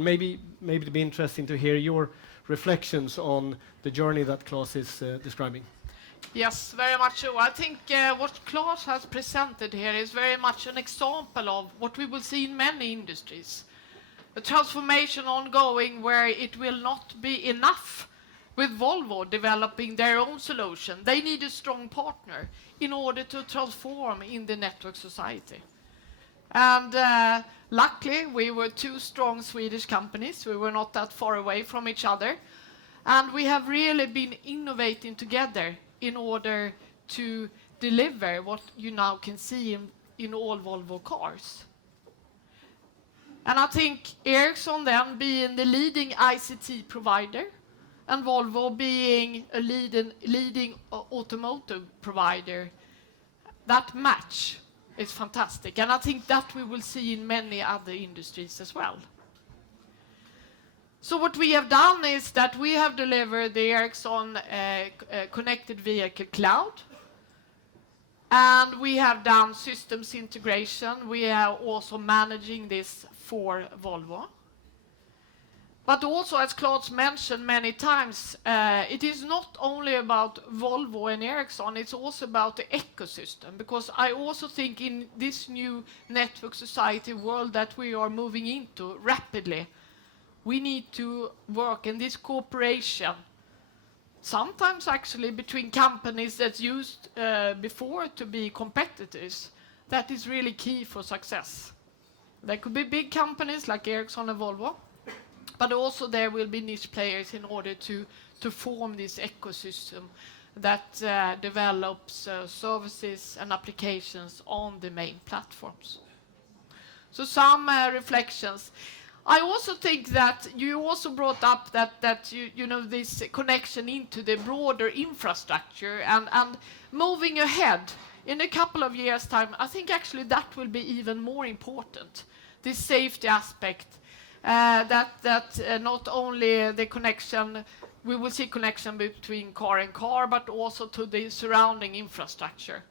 and maybe it'd be interesting to hear your reflections on the journey that Claes is describing. Yes, very much so. I think what Claes has presented here is very much an example of what we will see in many industries. A transformation ongoing where it will not be enough with Volvo developing their own solution. They need a strong partner in order to transform in the network society. And luckily, we were two strong Swedish companies. We were not that far away from each other. And we have really been innovating together in order to deliver what you now can see in all Volvo cars. And I think Ericsson then being the leading ICT provider and Volvo being a leading automotive provider, that match is fantastic. And I think that we will see in many other industries as well. So what we have done is that we have delivered the Ericsson Connected Vehicle Cloud. And we have done systems integration. We are also managing this for Volvo. But also, as Claes mentioned many times, it is not only about Volvo and Ericsson, it's also about the ecosystem. Because I also think in this new network society world that we are moving into rapidly, we need to work in this cooperation, sometimes actually between companies that used before to be competitors. That is really key for success. There could be big companies like Ericsson and Volvo, but also there will be niche players in order to form this ecosystem that develops services and applications on the main platforms. So some reflections. I also think that you also brought up that you know this connection into the broader infrastructure and moving ahead in a couple of years' time. I think actually that will be even more important. This safety aspect, that not only the connection, we will see connection between car and car, but also to the surrounding infrastructure.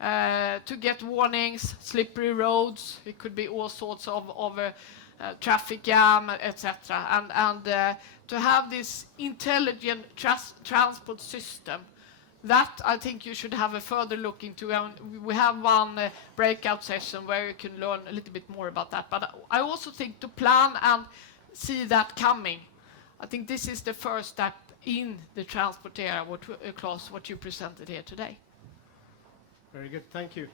To get warnings, slippery roads, it could be all sorts of traffic jam, etc. And to have this intelligent transport system, that I think you should have a further look into. We have one breakout session where you can learn a little bit more about that. But I also think to plan and see that coming, I think this is the first step in the transport area, Claes, what you presented here today. Very good, thank you.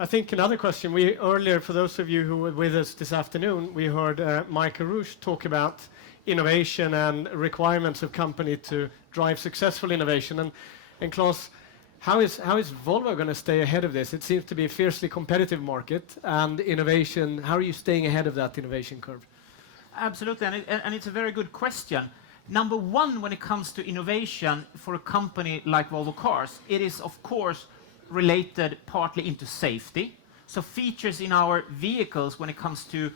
I think another question, we earlier, for those of you who were with us this afternoon, we heard Michael Rouge talk about innovation and requirements of company to drive successful innovation. And Claes, how is Volvo going to stay ahead of this? It seems to be a fiercely competitive market, and innovation, how are you staying ahead of that innovation curve? Absolutely, and it's a very good question. Number one, when it comes to innovation for a company like Volvo Cars, it is of course related partly into safety. So features in our vehicles when it comes to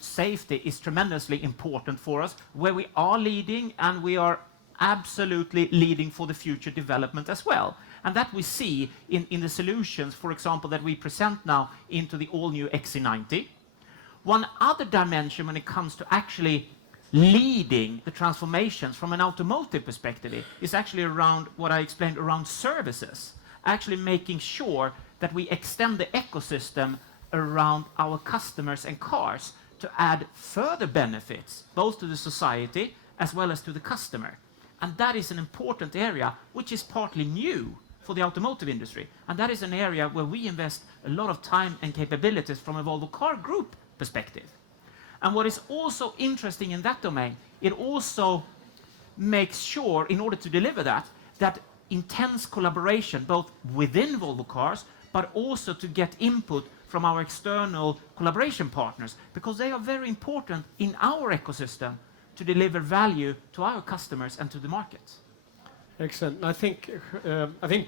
safety is tremendously important for us, where we are leading, and we are absolutely leading for the future development as well. And that we see in the solutions, for example, that we present now into the all-new XC90. One other dimension when it comes to actually leading the transformations from an automotive perspective is actually around what I explained around services, actually making sure that we extend the ecosystem around our customers and cars to add further benefits, both to the society as well as to the customer. And that is an important area, which is partly new for the automotive industry. And that is an area where we invest a lot of time and capabilities from a Volvo Car Group perspective. And what is also interesting in that domain, it also makes sure, in order to deliver that intense collaboration, both within Volvo Cars, but also to get input from our external collaboration partners, because they are very important in our ecosystem to deliver value to our customers and to the market. Excellent. I think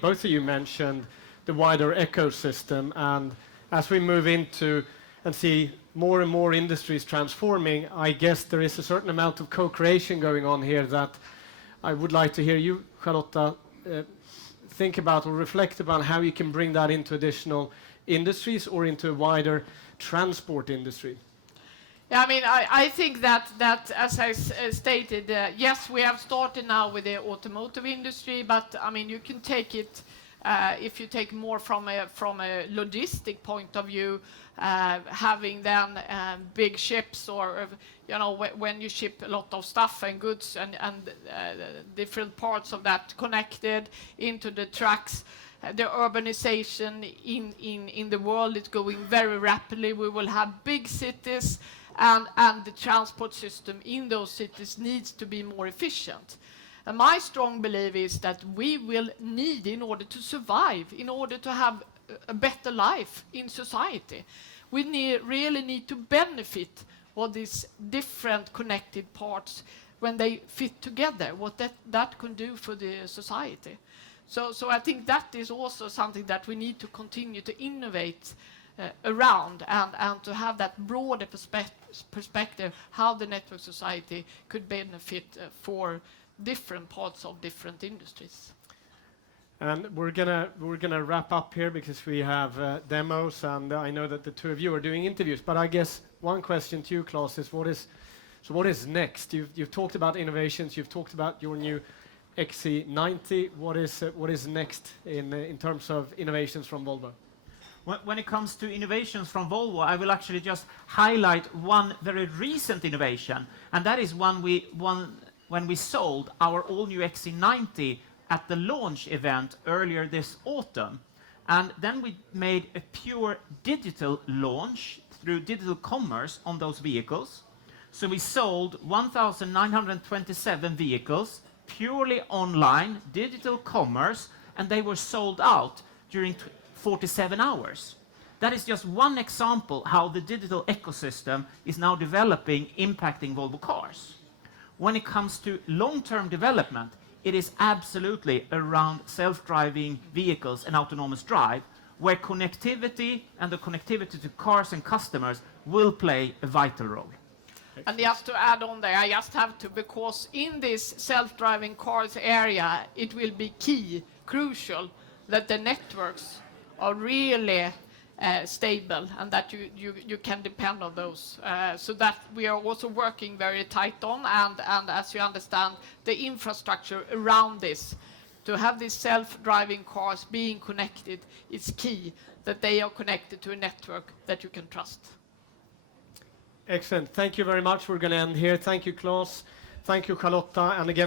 both of you mentioned the wider ecosystem, and as we move into and see more and more industries transforming, I guess there is a certain amount of co-creation going on here that I would like to hear you, Charlotta, think about or reflect about how you can bring that into additional industries or into a wider transport industry. Yeah, I mean, I think that as I stated, yes, we have started now with the automotive industry, but I mean, you can take it if you take more from a logistic point of view, having then big ships or you know when you ship a lot of stuff and goods and different parts of that connected into the trucks. The urbanization in the world is going very rapidly. We will have big cities, and the transport system in those cities needs to be more efficient. And my strong belief is that we will need, in order to survive, in order to have a better life in society, we really need to benefit all these different connected parts when they fit together, what that can do for the society. So I think that is also something that we need to continue to innovate around and to have that broader perspective how the network society could benefit for different parts of different industries. And we're gonna wrap up here because we have demos, and I know that the two of you are doing interviews. But I guess one question to you, Claes, is what is next? You've talked about innovations. You've talked about your new XC90. What is next in terms of innovations from Volvo? When it comes to innovations from Volvo, I will actually just highlight one very recent innovation, and that is when we sold our all-new XC90 at the launch event earlier this autumn. And then we made a pure digital launch through digital commerce on those vehicles. So we sold 1,927 vehicles purely online, digital commerce, and they were sold out during 47 hours. That is just one example how the digital ecosystem is now developing, impacting Volvo Cars. When it comes to long-term development, it is absolutely around self-driving vehicles and autonomous drive, where connectivity and the connectivity to cars and customers will play a vital role. And just to add on there, I just have to, because in this self-driving cars area, it will be crucial that the networks are really stable and that you can depend on those. So that we are also working very tight on, and as you understand, the infrastructure around this, to have these self-driving cars being connected, it's key that they are connected to a network that you can trust. Excellent. Thank you very much. We're going to end here. Thank you, Claes. Thank you, Charlotta. And again,